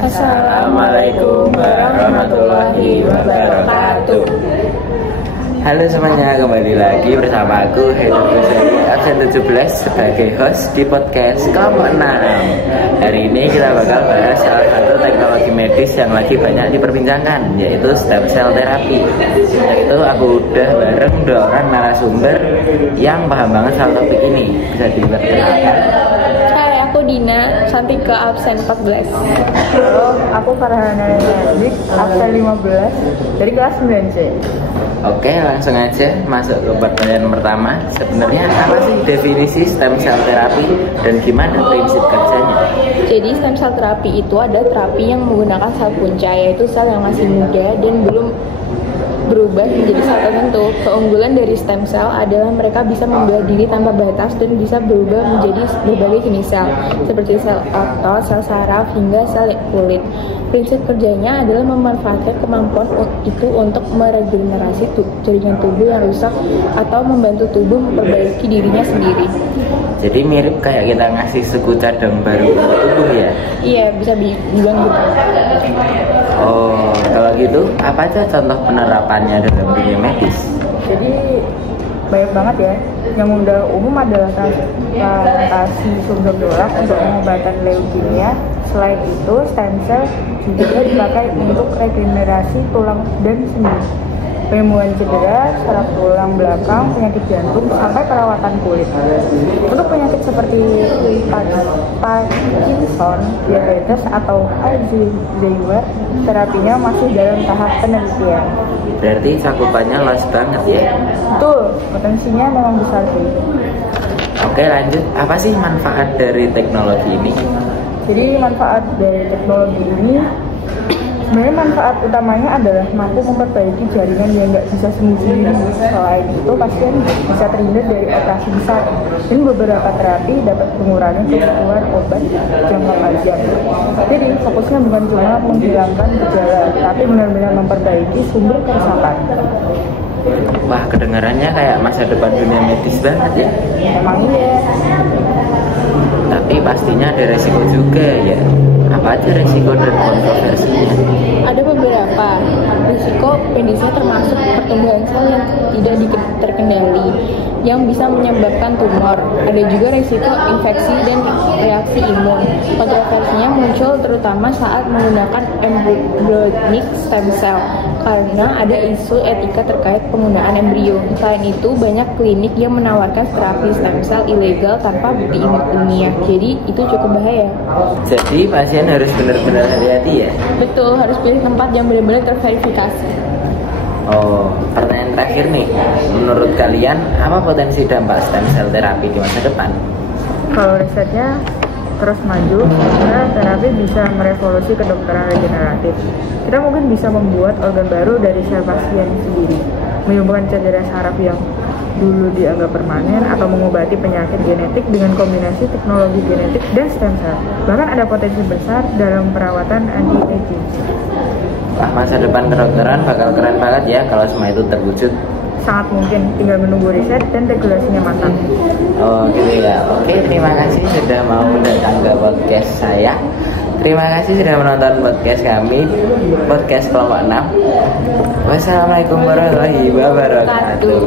Assalamualaikum warahmatullahi wabarakatuh. Halo semuanya, kembali lagi bersama aku Haidar Ghazali absen 17 sebagai host di podcast Kelompok 6. Hari ini kita bakal bahas salah satu teknologi medis yang lagi banyak diperbincangkan, yaitu stem cell therapy. Untuk itu aku udah bareng 2 orang narasumber yang paham banget soal topik ini. Bisa diperkenalkan? Hai, aku Dina, Santika absen 14. Halo, aku Farhana Nazik, absen 15 dari kelas 9C. Oke, langsung aja masuk ke pertanyaan pertama. Sebenarnya apa sih definisi stem cell therapy dan gimana prinsip kerjanya? Jadi stem cell terapi itu ada terapi yang menggunakan sel punca, yaitu sel yang masih muda dan belum berubah menjadi sel tertentu. Keunggulan dari stem cell adalah mereka bisa membelah diri tanpa batas dan bisa berubah menjadi berbagai jenis sel, seperti sel otot, sel saraf, hingga sel kulit. Prinsip kerjanya adalah memanfaatkan kemampuan itu untuk meregenerasi jaringan tubuh yang rusak atau membantu tubuh memperbaiki dirinya sendiri. Jadi mirip kayak kita ngasih suku cadang baru untuk tubuh ya? Iya, bisa dibilang gitu. Oh, kalau gitu apa aja contoh penerapannya dalam dunia medis? Jadi banyak banget ya. Yang udah umum adalah transplantasi sumber tulang untuk pengobatan leukemia. Selain itu, stem cell juga dipakai untuk regenerasi tulang dan sendi, penyembuhan cedera, saraf tulang belakang, penyakit jantung, sampai perawatan kulit. Untuk penyakit seperti Parkinson, diabetes, atau Alzheimer, terapinya masih dalam tahap penelitian. Berarti cakupannya luas banget ya? Betul, potensinya memang besar sih. Oke, lanjut. Apa sih manfaat dari teknologi ini? Jadi manfaat dari teknologi ini, sebenarnya manfaat utamanya adalah mampu memperbaiki jaringan yang nggak bisa sembuh-sembuh. Selain itu, pasien bisa terhindar dari operasi besar, dan beberapa terapi dapat mengurangi kebutuhan obat jangka panjang. Jadi fokusnya bukan cuma menghilangkan gejala, tapi benar-benar memperbaiki sumber kerusakan. Wah, kedengarannya kayak masa depan dunia medis banget ya? Emang iya. Tapi pastinya ada resiko juga ya. Apa aja resiko dan kontroversinya? Ada beberapa risiko medisnya, termasuk pertumbuhan sel yang tidak terkendali yang bisa menyebabkan tumor. Ada juga risiko infeksi dan reaksi imun. Kontroversinya muncul terutama saat menggunakan embryonic stem cell karena ada isu etika terkait penggunaan embrio. Selain itu, banyak klinik yang menawarkan terapi stem cell ilegal tanpa bukti ilmiah. Jadi itu cukup bahaya. Jadi pasien harus benar-benar hati-hati ya? Betul, harus pilih tempat yang benar-benar terverifikasi. Oh, pertanyaan terakhir nih. Menurut kalian, apa potensi dampak stem cell terapi di masa depan? Kalau risetnya terus maju, maka terapi bisa merevolusi kedokteran regeneratif. Kita mungkin bisa membuat organ baru dari sel pasien sendiri, menyembuhkan cedera saraf yang dulu dianggap permanen, atau mengobati penyakit genetik dengan kombinasi teknologi genetik dan stem cell. Bahkan ada potensi besar dalam perawatan anti-aging. Wah, masa depan kedokteran bakal keren banget ya kalau semua itu terwujud. Sangat mungkin, tinggal menunggu riset dan regulasinya matang. Oh gitu ya. Oke, terima kasih sudah mau datang ke podcast saya. Terima kasih sudah menonton podcast kami, podcast Kelompok 6. Wassalamualaikum warahmatullahi wabarakatuh.